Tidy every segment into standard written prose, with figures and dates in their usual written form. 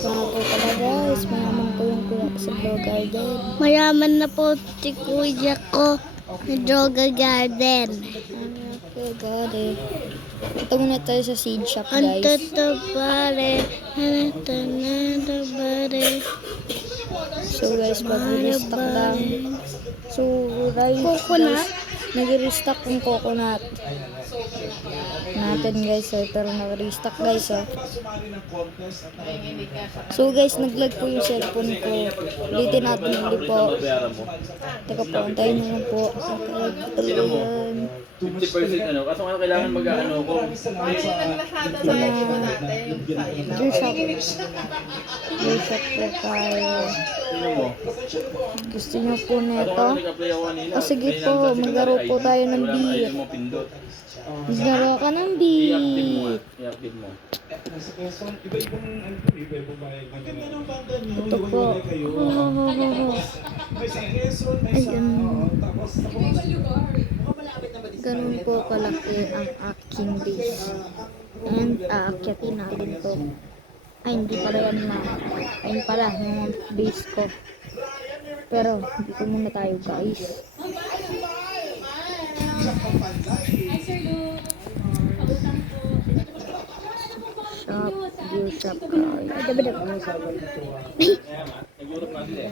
Ito nga po pala guys, mayaman po yung kuya ko sa Blow Garden. Mayaman na po si kuya ko sa Droga Garden. Okay, got it. Ito muna tayo sa seed shop guys. Antatabare, antatabare. So guys, mag-restock lang. So rice Coconut? guys, nag-restock yung coconut natin guys. Pero nag-restock guys. So guys, nag-lag po yung cellphone ko. Ulitin natin ulit po. Teka po, antayin nyo lang po. Okay, talaga yan. 50% ano, kaso nga kailangan mag-ano ko. Workshop po tayo. Sino mo? Gusto nyo po neto? Ako nag-apply ako kanina. O sige po, maglaro po tayo ng Wala beat. ayaw mo pindot. Maglaro ka ng I-active mo. beat. I-active mo. Ito po. Ayun. Ganun po kalaki ang aking base. And aakyatin natin to. Ay, hindi pala yan na. Ayun pala, yung base ko. Pero, dito muna tayo guys. Shop, view shop guys. Nag-urap natin eh.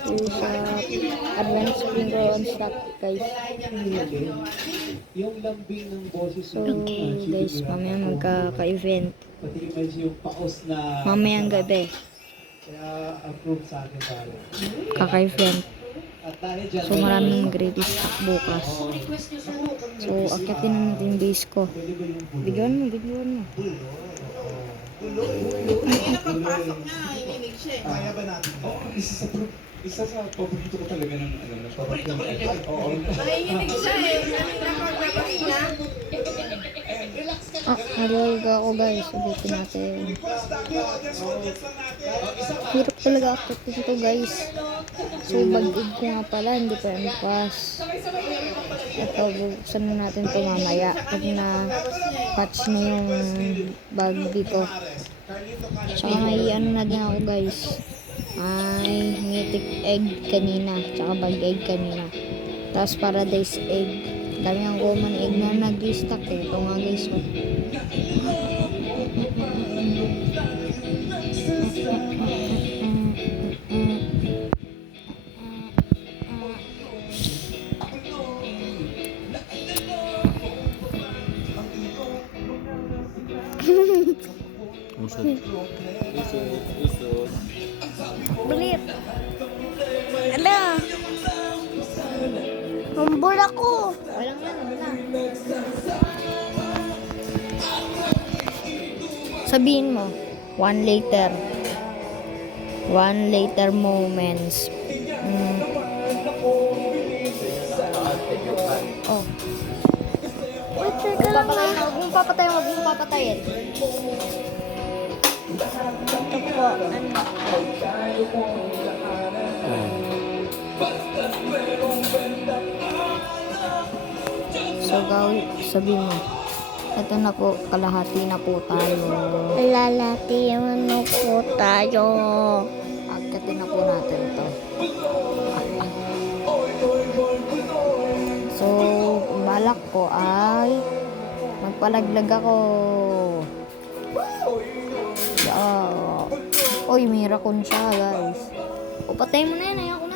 View shop. Advanced sprinkle on stock guys. Yung lambing ng boses So guys, mamaya magkaka-event. pati yung paos na Mamayang gabi. kaya approve sa akin pare. Kaka-event. At dahil dyan, So maraming mag-ready-stock bukas. So akyatin na natin yung base ko. Videoan mo, videoan mo. kaya ba natin? Oo, isa sa paborito ko talaga ng ano, na paborito ko. Oo. Nalaga ako guys. Sabitin natin. Hirap talaga akyatin ito guys. So bag-ig ko nga pala, hindi pa yung pass. Ito, buksan na natin ito mamaya. Pag na-patch na yung bag dito. Tsaka may ano na din ako guys. May mythic egg kanina. Tsaka bag egg kanina. Tapos paradise egg. Dami ang common egg na nag-restock eh. Ito nga guys. Usod. Usod. Bulit. Ala. Humbol ako. Walang ano na. Sabihin mo, one later. One later moments. Oh. Wait, teka lang ah. Huwag mong papatayin, huwag mong papatayin. Ito po. Ano? So, sabihin mo. Ito na po, kalahati na po tayo. Lalati ano po tayo. Akyatin na po natin ito. So, balak ko ay magpalaglag ako. Yeah. Oy, may raccoon siya guys. O, patay mo na yan. Ayaw ko